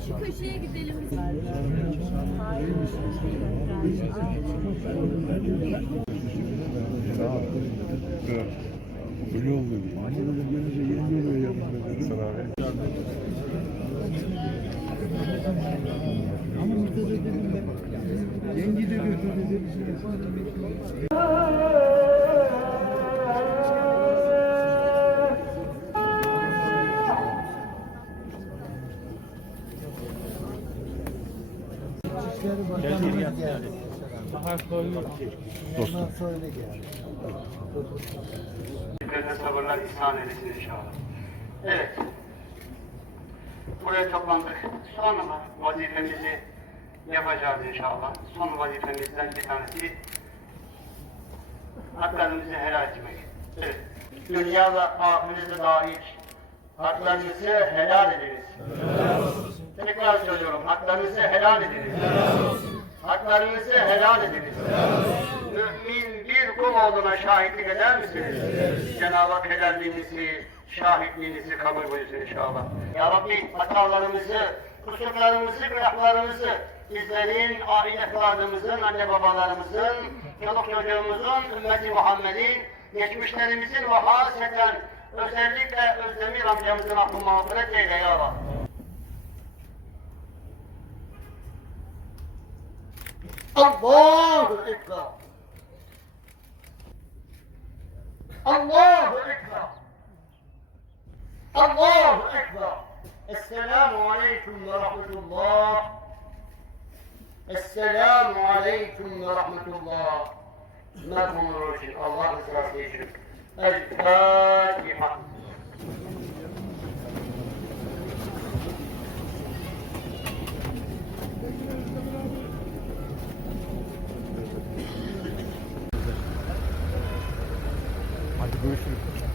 Şu köşeye gidelim biz. Öyle oldu. Böyle gelince yenge böyle yapıyor abi. Ama Murtaza dedim ben. Yenge de götür dedim. Bizlerine sabırlar ihsan eylesin inşallah. Evet. Buraya toplandık. Son vazifemizi yapacağız inşallah. Son vazifemizden bir tanesi haklarımızı helal etmek. Evet. Dünya ve ahirete dair haklarınızı helal ediniz. Tekrar söylüyorum. Haklarınızı helal ediniz. Haklarınızı helal ediniz. Mümin bir kul olduğuna şahitlik eder misiniz? Cenab-ı Hak helalliğinizi, şahitliğinizi kabul buyursun inşallah. Ya Rabbi hatalarımızı, kusurlarımızı, günahlarımızı, bizlerin, aile efradımızın, anne babalarımızın, çoluk çocuğumuzun, ümmeti Muhammed'in, geçmişlerimizin ve haseten وذلك الزمير بأمزركم وفرد غيره الله أكبر. الله أكبر. الله أكبر. السلام عليكم ورحمة الله. السلام عليكم ورحمة الله. ما تمروا الله يسرى için Allah rızası için. El Fatiha. Hadi görüşürüz.